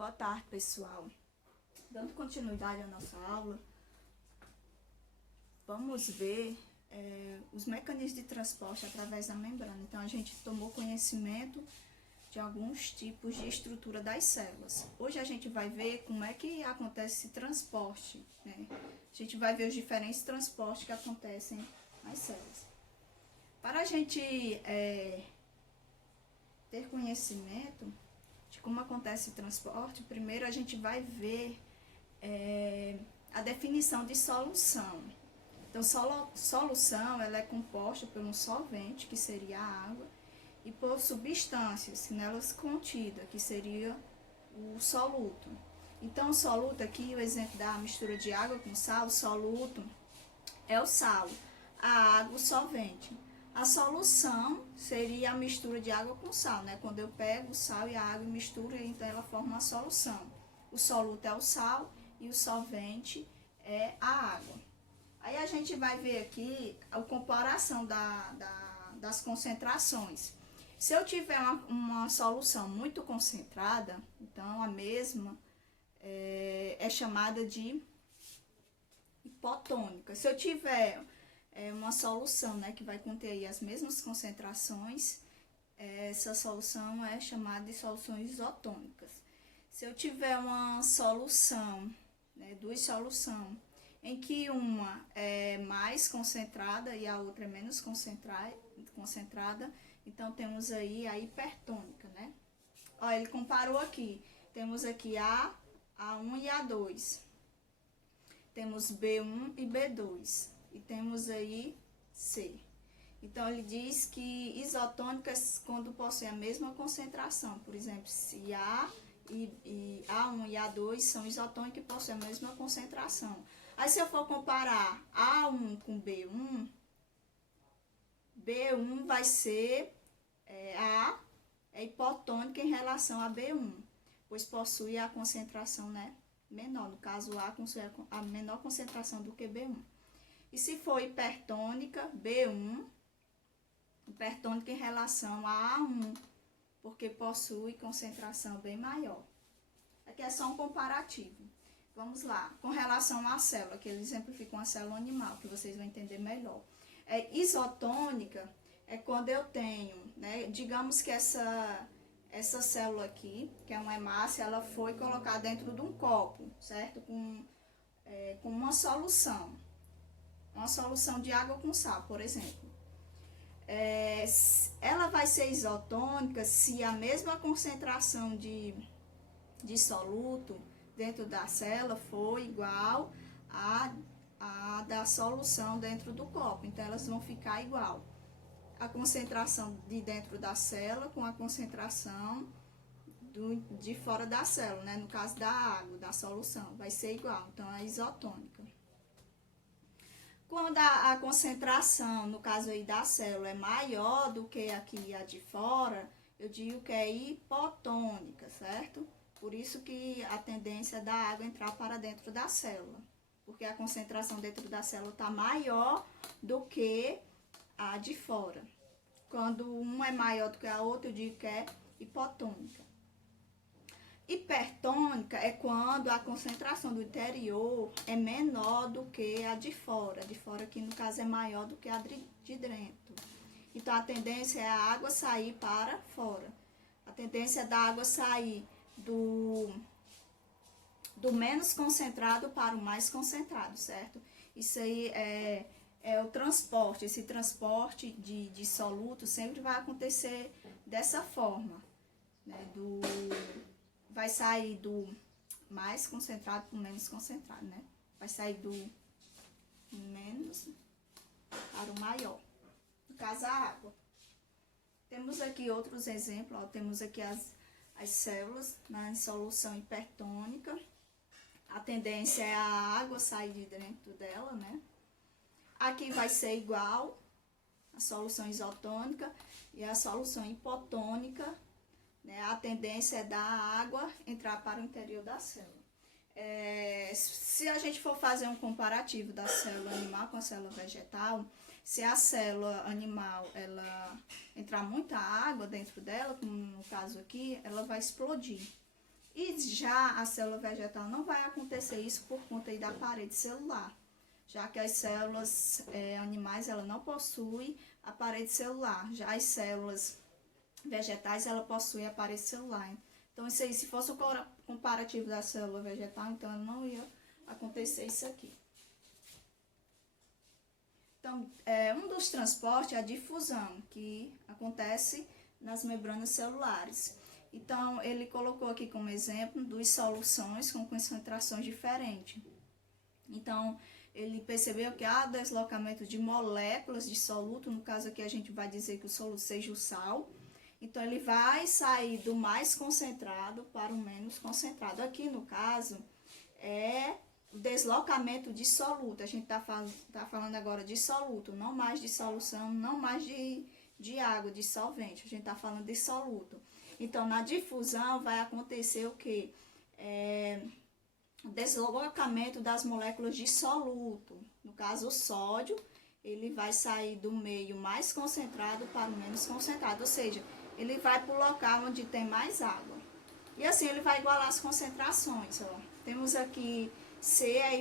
Boa tarde, pessoal. Dando continuidade à nossa aula, vamos ver os mecanismos de transporte através da membrana. Então, a gente tomou conhecimento de alguns tipos de estrutura das células. Hoje a gente vai ver como é que acontece esse transporte, né? A gente vai ver os diferentes transportes que acontecem nas células. Para a gente ter conhecimento de como acontece o transporte, primeiro a gente vai ver a definição de solução. Então, solução ela é composta por um solvente, que seria a água, e por substâncias nelas contidas, que seria o soluto. Então, o soluto aqui, o exemplo da mistura de água com sal, o soluto é o sal, a água o solvente. A solução seria a mistura de água com sal, né? Quando eu pego o sal e a água e misturo, então ela forma uma solução. O soluto é o sal e o solvente é a água. Aí a gente vai ver aqui a comparação das concentrações. Se eu tiver uma solução muito concentrada, então a mesma é chamada de hipotônica. Se eu tiver uma solução, né, que vai conter aí as mesmas concentrações, essa solução é chamada de soluções isotônicas. Se eu tiver uma solução, né, duas soluções, em que uma é mais concentrada e a outra é menos concentrada, então temos aí a hipertônica, né? Ó, ele comparou aqui, temos aqui A1 e A2, temos B1 e B2, e temos aí C. Então, ele diz que isotônicas, quando possuem a mesma concentração, por exemplo, se A1 e A2 são isotônicos e possuem a mesma concentração. Aí, se eu for comparar A1 com B1, B1 vai ser é hipotônica em relação a B1, pois possui a concentração, né, menor. No caso, A possui a menor concentração do que B1. E se for hipertônica, B1, hipertônica em relação a A1, porque possui concentração bem maior. Aqui é só um comparativo. Vamos lá, com relação à célula, que ele exemplifica uma célula animal, que vocês vão entender melhor. Isotônica é quando eu tenho, né, digamos que essa célula aqui, que é uma hemácia, ela foi colocada dentro de um copo, certo? Com uma solução de água com sal, por exemplo. Ela vai ser isotônica se a mesma concentração de soluto dentro da célula for igual a da solução dentro do copo. Então, elas vão ficar igual. A concentração de dentro da célula com a concentração de fora da célula, né? No caso da água, da solução, vai ser igual. Então, é isotônica. Quando a concentração, no caso aí da célula, é maior do que aqui a de fora, eu digo que é hipotônica, certo? Por isso que a tendência é da água entrar para dentro da célula, porque a concentração dentro da célula está maior do que a de fora. Quando uma é maior do que a outra, eu digo que é hipotônica. Hipertônica é quando a concentração do interior é menor do que a de fora. A de fora aqui, no caso, é maior do que a de dentro. Então, a tendência é a água sair para fora. A tendência é da água sair do menos concentrado para o mais concentrado, certo? Isso aí é o transporte. Esse transporte de soluto sempre vai acontecer dessa forma, né? Vai sair do mais concentrado para o menos concentrado, né? Vai sair do menos para o maior. No caso, a água. Temos aqui outros exemplos, ó. Temos aqui as células na solução hipertônica. A tendência é a água sair de dentro dela, né? Aqui vai ser igual a solução isotônica e a solução hipotônica, né? A tendência é da água entrar para o interior da célula. Se a gente for fazer um comparativo da célula animal com a célula vegetal, se a célula animal ela entrar muita água dentro dela, como no caso aqui, ela vai explodir. E já a célula vegetal não vai acontecer isso por conta aí da parede celular, já que as células animais ela não possui a parede celular, já as células vegetais ela possui a parede celular. Então isso aí, se fosse o comparativo da célula vegetal, então não ia acontecer isso aqui. Então, um dos transportes é a difusão, que acontece nas membranas celulares. Então, ele colocou aqui como exemplo duas soluções com concentrações diferentes. Então, ele percebeu que há deslocamento de moléculas de soluto, no caso aqui a gente vai dizer que o soluto seja o sal. Então, ele vai sair do mais concentrado para o menos concentrado. Aqui, no caso, é o deslocamento de soluto. A gente tá falando agora de soluto, não mais de solução, não mais de água, de solvente. A gente está falando de soluto. Então, na difusão vai acontecer o quê? O deslocamento das moléculas de soluto. No caso, o sódio, ele vai sair do meio mais concentrado para o menos concentrado. Ou seja, ele vai para o local onde tem mais água. E assim, ele vai igualar as concentrações. Ó. Temos aqui C é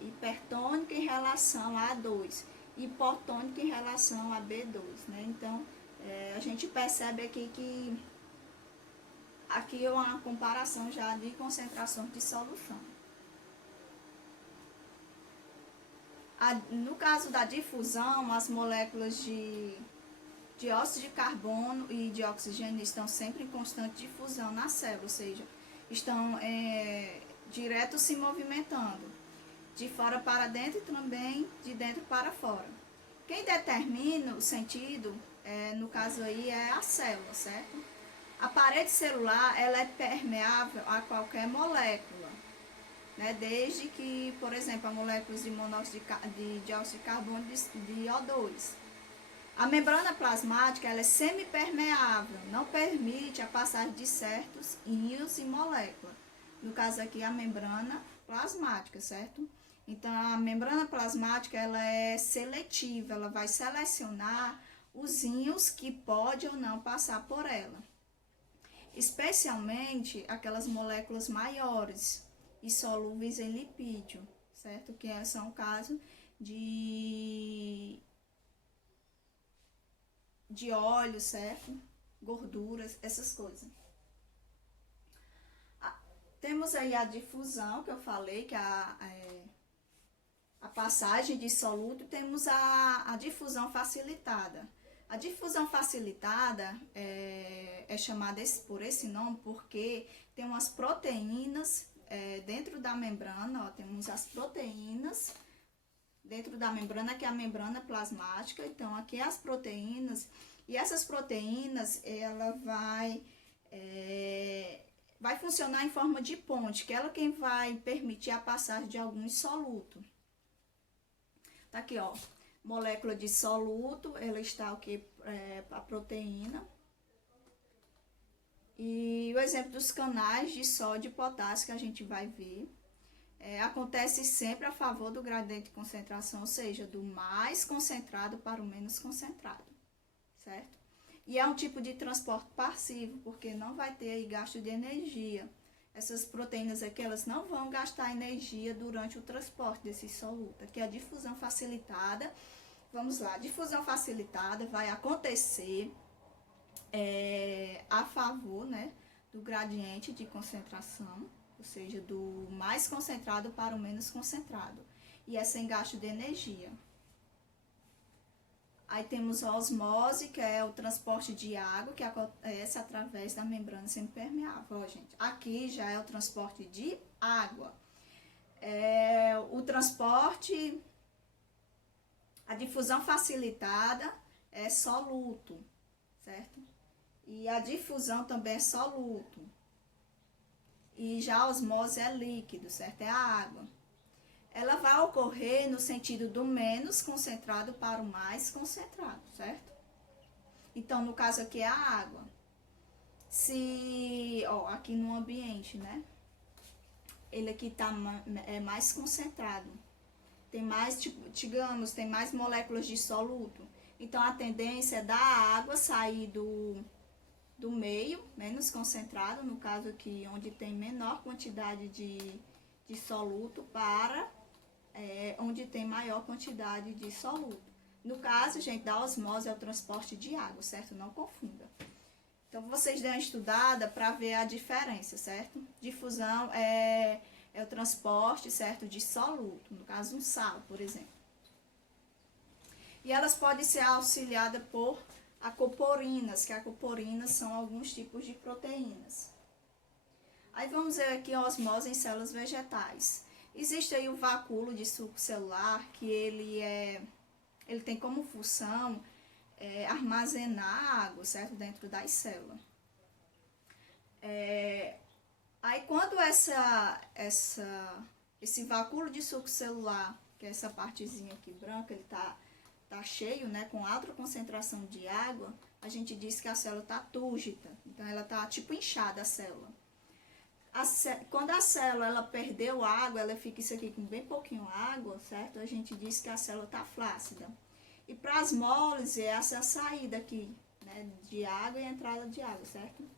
hipertônica em relação a A2, hipotônica em relação a B2, né? Então, a gente percebe aqui que aqui é uma comparação já de concentração de solução. No caso da difusão, as moléculas de dióxido de carbono e de oxigênio estão sempre em constante difusão na célula, ou seja, estão direto se movimentando, de fora para dentro e também de dentro para fora. Quem determina o sentido, no caso aí, é a célula, certo? A parede celular, ela é permeável a qualquer molécula, né? Desde que, por exemplo, a moléculas de monóxido de dióxido de carbono de O2. A membrana plasmática, ela é semipermeável, não permite a passagem de certos íons e moléculas. No caso aqui, a membrana plasmática, certo? Então, a membrana plasmática, ela é seletiva, ela vai selecionar os íons que pode ou não passar por ela. Especialmente aquelas moléculas maiores e solúveis em lipídio, certo? Que são o caso de óleo, certo? Gorduras, essas coisas. Temos aí a difusão, que eu falei, que é a passagem de soluto, temos a difusão facilitada. A difusão facilitada é chamada por esse nome porque tem umas proteínas dentro da membrana, ó, temos as proteínas dentro da membrana, que é a membrana plasmática. Então, aqui as proteínas, e essas proteínas, ela vai funcionar em forma de ponte, que ela quem vai permitir a passagem de alguns solutos. Tá aqui, ó, molécula de soluto, ela está aqui, a proteína. E o exemplo dos canais de sódio e potássio que a gente vai ver, acontece sempre a favor do gradiente de concentração, ou seja, do mais concentrado para o menos concentrado, certo? E é um tipo de transporte passivo, porque não vai ter aí gasto de energia. Essas proteínas aqui, elas não vão gastar energia durante o transporte desse soluto. Aqui é a difusão facilitada. Vamos lá, a difusão facilitada vai acontecer a favor, né, do gradiente de concentração, ou seja, do mais concentrado para o menos concentrado. E é sem gasto de energia. Aí temos a osmose, que é o transporte de água, que acontece através da membrana semipermeável. Ó, gente, aqui já é o transporte de água. O transporte, a difusão facilitada é soluto, certo? E a difusão também é soluto. E já a osmose é líquido, certo? É a água. Ela vai ocorrer no sentido do menos concentrado para o mais concentrado, certo? Então, no caso aqui é a água. Aqui no ambiente, né? Ele aqui tá mais concentrado. Tem mais, digamos, tem mais moléculas de soluto. Então, a tendência é da água sair do meio, menos concentrado, no caso aqui, onde tem menor quantidade de soluto, para onde tem maior quantidade de soluto. No caso, gente, da osmose é o transporte de água, certo? Não confunda. Então, vocês dêem uma estudada para ver a diferença, certo? Difusão é o transporte, certo, de soluto, no caso, um sal, por exemplo. E elas podem ser auxiliadas por acoporinas, que acoporinas são alguns tipos de proteínas. Aí vamos ver aqui a osmose em células vegetais. Existe aí o vacúolo de suco celular, que ele tem como função armazenar água, certo, dentro das células. Aí quando esse vacúolo de suco celular, que é essa partezinha aqui branca, ele tá cheio, né, com alta concentração de água, a gente diz que a célula tá túrgida. Então ela tá tipo inchada, a célula. Quando a célula ela perdeu água, ela fica isso aqui com bem pouquinho água, certo? A gente diz que a célula tá flácida. E plasmólise é essa saída aqui, né, de água e entrada de água, certo?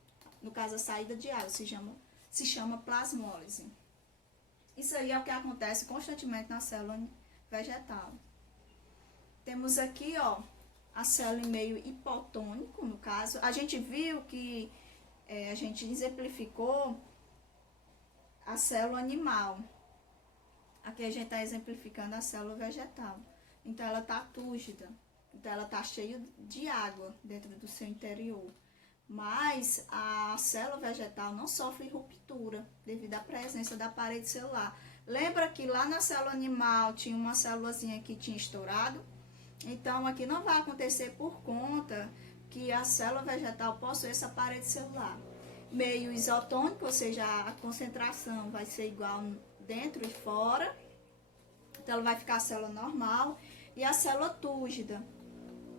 No caso, a saída de água se chama plasmólise. Isso aí é o que acontece constantemente na célula vegetal. Temos aqui, ó, a célula em meio hipotônico, no caso. A gente viu que a gente exemplificou a célula animal. Aqui a gente está exemplificando a célula vegetal. Então, ela está túrgida. Então, ela está cheia de água dentro do seu interior. Mas a célula vegetal não sofre ruptura devido à presença da parede celular. Lembra que lá na célula animal tinha uma célulazinha que tinha estourado? Então, aqui não vai acontecer por conta que a célula vegetal possui essa parede celular. Meio isotônico, ou seja, a concentração vai ser igual dentro e fora. Então, ela vai ficar a célula normal. E a célula túrgida,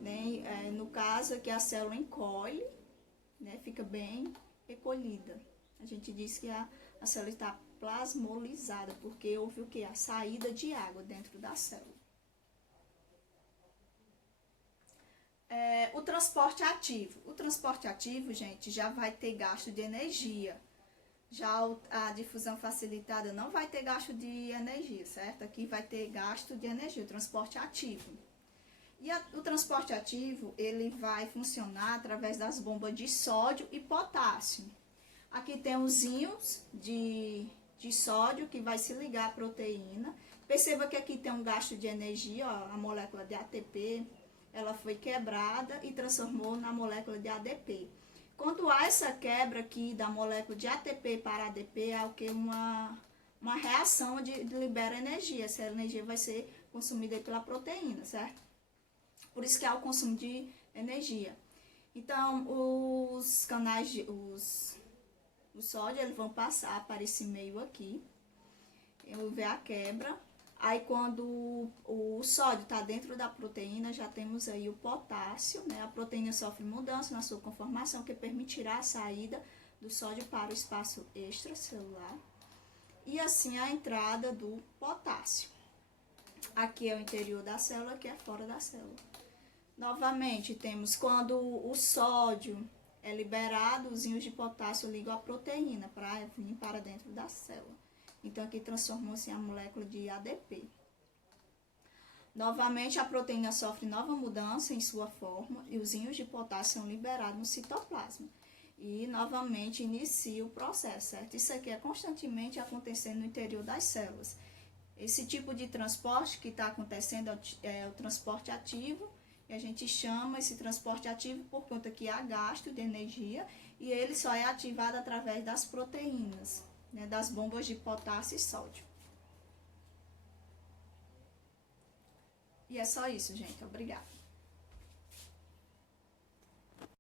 né? No caso aqui, a célula encolhe, né? Fica bem recolhida. A gente diz que a célula está plasmolizada, porque houve o quê? A saída de água dentro da célula. O transporte ativo. O transporte ativo, gente, já vai ter gasto de energia. Já a difusão facilitada não vai ter gasto de energia, certo? Aqui vai ter gasto de energia, o transporte ativo. E o transporte ativo, ele vai funcionar através das bombas de sódio e potássio. Aqui tem os íons de sódio que vai se ligar à proteína. Perceba que aqui tem um gasto de energia, ó, a molécula de ATP, ela foi quebrada e transformou na molécula de ADP. Quando há essa quebra aqui da molécula de ATP para ADP, é o que uma reação de libera energia. Essa energia vai ser consumida pela proteína, certo? Por isso que há o consumo de energia. Então, os canais, o sódio, eles vão passar para esse meio aqui. Eu vou ver a quebra. Aí, quando o sódio está dentro da proteína, já temos aí o potássio, né? A proteína sofre mudança na sua conformação, que permitirá a saída do sódio para o espaço extracelular. E assim a entrada do potássio. Aqui é o interior da célula, aqui é fora da célula. Novamente, temos quando o sódio é liberado, os íons de potássio ligam a proteína para vir para dentro da célula. Então, aqui transformou-se em a molécula de ADP. Novamente, a proteína sofre nova mudança em sua forma e os íons de potássio são liberados no citoplasma. E, novamente, inicia o processo, certo? Isso aqui é constantemente acontecendo no interior das células. Esse tipo de transporte que está acontecendo é o transporte ativo. E a gente chama esse transporte ativo por conta que há gasto de energia e ele só é ativado através das proteínas, né, das bombas de potássio e sódio. E é só isso, gente. Obrigada.